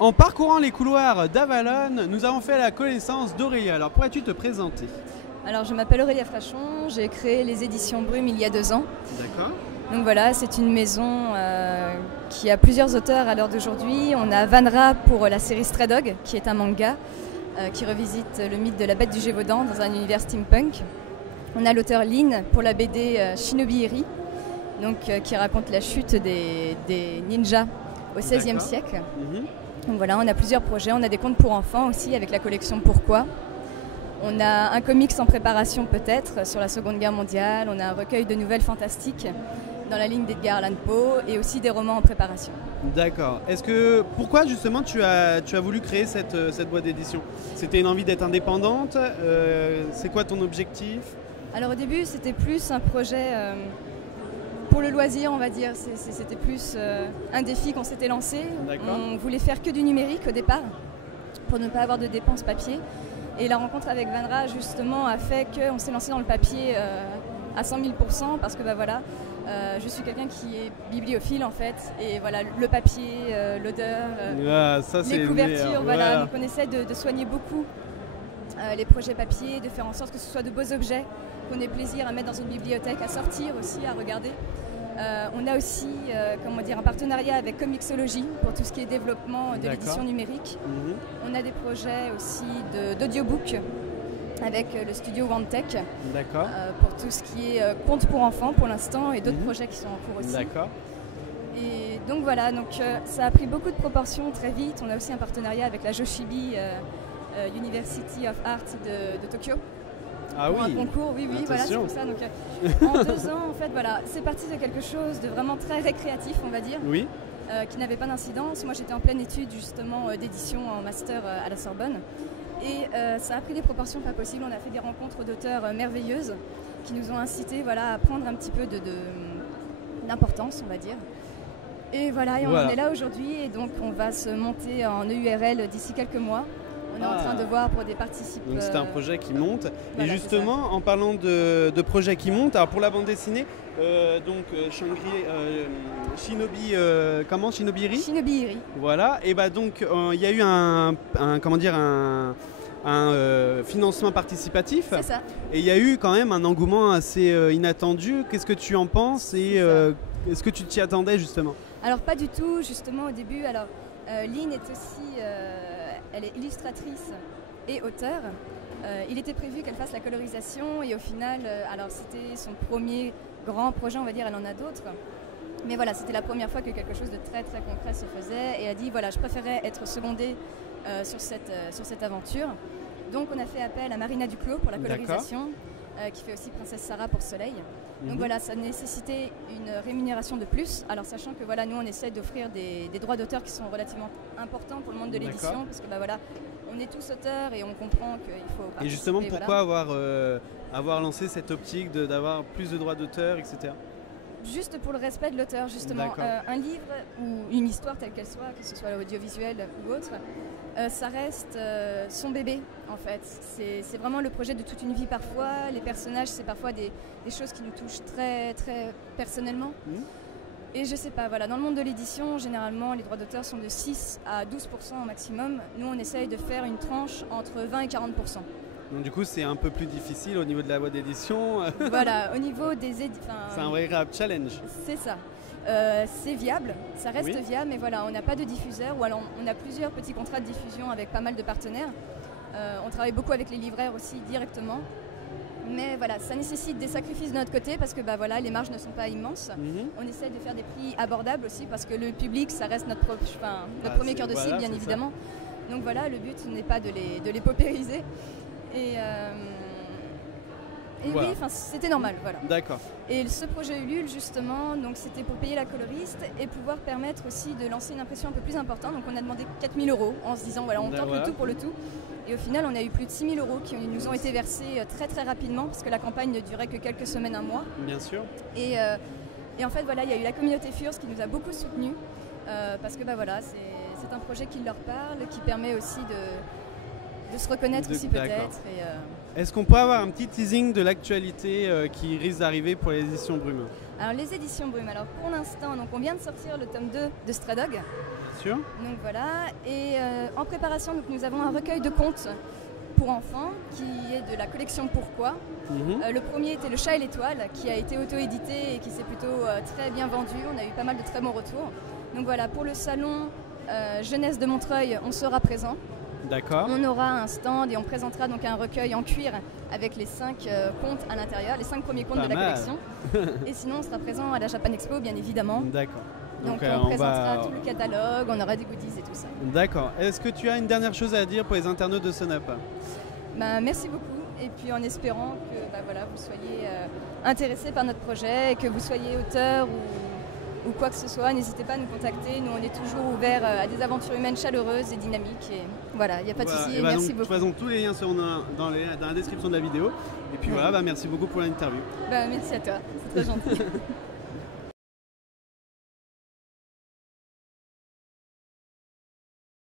En parcourant les couloirs d'Avalon, nous avons fait la connaissance d'Aurélia. Alors pourrais-tu te présenter? Alors je m'appelle Aurélia Frachon, j'ai créé les éditions Brume il y a 2 ans. D'accord. Donc voilà, c'est une maison qui a plusieurs auteurs à l'heure d'aujourd'hui. On a Vanra pour la série Stray Dog, qui est un manga qui revisite le mythe de la bête du Gévaudan dans un univers steampunk. On a l'auteur Lin pour la BD Shinobi Eri, donc, qui raconte la chute des ninjas au XVIe siècle. Donc voilà, on a plusieurs projets, on a des contes pour enfants aussi avec la collection Pourquoi. On a un comics en préparation peut-être sur la Seconde Guerre mondiale, on a un recueil de nouvelles fantastiques dans la ligne d'Edgar Allan Poe et aussi des romans en préparation. D'accord. Pourquoi justement tu as voulu créer cette boîte d'édition? C'était une envie d'être indépendante? C'est quoi ton objectif? Alors au début c'était plus un projet pour le loisir, on va dire. C'était plus un défi qu'on s'était lancé. On voulait faire que du numérique au départ pour ne pas avoir de dépenses papier. Et la rencontre avec Vanra justement a fait qu'on s'est lancé dans le papier à 100 000 % parce que voilà, je suis quelqu'un qui est bibliophile en fait. Et voilà, le papier, l'odeur, les couvertures, voilà. Donc on essaie de soigner beaucoup les projets papier, de faire en sorte que ce soit de beaux objets, qu'on ait plaisir à mettre dans une bibliothèque, à sortir aussi, à regarder. On a aussi un partenariat avec Comixology pour tout ce qui est développement de l'édition numérique. On a des projets aussi d'audiobook avec le studio OneTech pour tout ce qui est contes pour enfants pour l'instant et d'autres projets qui sont en cours aussi. Et donc voilà, ça a pris beaucoup de proportions très vite. On a aussi un partenariat avec la Joshibi University of Art de Tokyo. Ah pour oui. Un concours, oui, voilà, c'est pour ça. Donc, en 2 ans, en fait, voilà, c'est parti de quelque chose de vraiment très récréatif, on va dire, qui n'avait pas d'incidence. Moi, j'étais en pleine étude justement d'édition en master à la Sorbonne, et ça a pris des proportions pas possibles. On a fait des rencontres d'auteurs merveilleuses qui nous ont incités, voilà, à prendre un petit peu d'importance, on va dire. Et voilà, on en est là aujourd'hui, et donc on va se monter en EURL d'ici quelques mois. On est en train de voir pour des participants. Donc c'est un projet qui monte. Voilà, et justement, en parlant de projets qui montent, alors pour la bande dessinée, Shinobi, Shinobi Eri. Shinobi Eri. Voilà. Et donc il y a eu un financement participatif. C'est ça. Et il y a eu quand même un engouement assez inattendu. Qu'est-ce que tu en penses et est-ce que tu t'y attendais justement? Alors pas du tout, justement au début. Alors Lynn est aussi elle est illustratrice et auteure. Il était prévu qu'elle fasse la colorisation et au final, alors c'était son premier grand projet, on va dire, elle en a d'autres. Mais voilà, c'était la première fois que quelque chose de très très concret se faisait et elle a dit voilà, je préférais être secondée sur cette aventure. Donc on a fait appel à Marina Duclos pour la colorisation, qui fait aussi Princesse Sarah pour Soleil. Donc voilà, ça nécessitait une rémunération de plus. Alors sachant que voilà, nous on essaie d'offrir des droits d'auteur qui sont relativement importants pour le monde de l'édition, parce que voilà, on est tous auteurs et on comprend qu'il faut participer. Et justement, pourquoi avoir lancé cette optique d'avoir plus de droits d'auteur, etc. Juste pour le respect de l'auteur, justement. Un livre ou une histoire telle qu'elle soit, que ce soit audiovisuel ou autre, ça reste son bébé, en fait. C'est vraiment le projet de toute une vie parfois. Les personnages, c'est parfois des choses qui nous touchent très, très personnellement. Et je sais pas, voilà, dans le monde de l'édition, généralement, les droits d'auteur sont de 6 à 12% au maximum. Nous, on essaye de faire une tranche entre 20 et 40%. Donc du coup, c'est un peu plus difficile au niveau de la boîte d'édition. Voilà, au niveau des c'est un véritable challenge. C'est ça. C'est viable, ça reste viable, mais voilà, on n'a pas de diffuseur, ou alors on a plusieurs petits contrats de diffusion avec pas mal de partenaires. On travaille beaucoup avec les libraires aussi directement. Mais voilà, ça nécessite des sacrifices de notre côté parce que voilà, les marges ne sont pas immenses. On essaie de faire des prix abordables aussi parce que le public, ça reste notre premier cœur de cible, bien évidemment. Donc voilà, le but n'est pas de les paupériser. Et oui, c'était normal, voilà. D'accord. Et ce projet Ulule, justement, donc c'était pour payer la coloriste et pouvoir permettre aussi de lancer une impression un peu plus importante. Donc on a demandé 4 000 € en se disant, voilà, on tente le tout pour le tout. Et au final, on a eu plus de 6 000 € qui nous ont été versés très très rapidement parce que la campagne ne durait que quelques semaines, un mois. Bien sûr. Et en fait, voilà, il y a eu la communauté Furse qui nous a beaucoup soutenus parce que voilà, c'est un projet qui leur parle, qui permet aussi de se reconnaître aussi peut-être. Est-ce qu'on peut avoir un petit teasing de l'actualité qui risque d'arriver pour les éditions Brume? Alors les éditions Brume, alors pour l'instant, donc on vient de sortir le tome 2 de Stray Dog. sûr. Donc voilà, et en préparation, donc, nous avons un recueil de contes pour enfants qui est de la collection Pourquoi. Le premier était Le Chat et l'Étoile, qui a été auto-édité et qui s'est plutôt très bien vendu. On a eu pas mal de très bons retours. Donc voilà, pour le salon Jeunesse de Montreuil, on sera présent. D'accord. On aura un stand et on présentera donc un recueil en cuir avec les 5 contes à l'intérieur, les 5 premiers contes de la collection. Et sinon, on sera présent à la Japan Expo, bien évidemment. D'accord. Donc on présentera tout le catalogue, on aura des goodies et tout ça. D'accord. Est-ce que tu as une dernière chose à dire pour les internautes de Son Up? Merci beaucoup. Et puis en espérant que voilà, vous soyez intéressés par notre projet et que vous soyez auteur ou quoi que ce soit, n'hésitez pas à nous contacter. Nous, on est toujours ouverts à des aventures humaines chaleureuses et dynamiques. Et voilà, il n'y a pas de souci. Merci beaucoup. De toute façon, tous les liens seront dans la description de la vidéo. Et puis voilà, merci beaucoup pour l'interview. Merci à toi, c'est très gentil.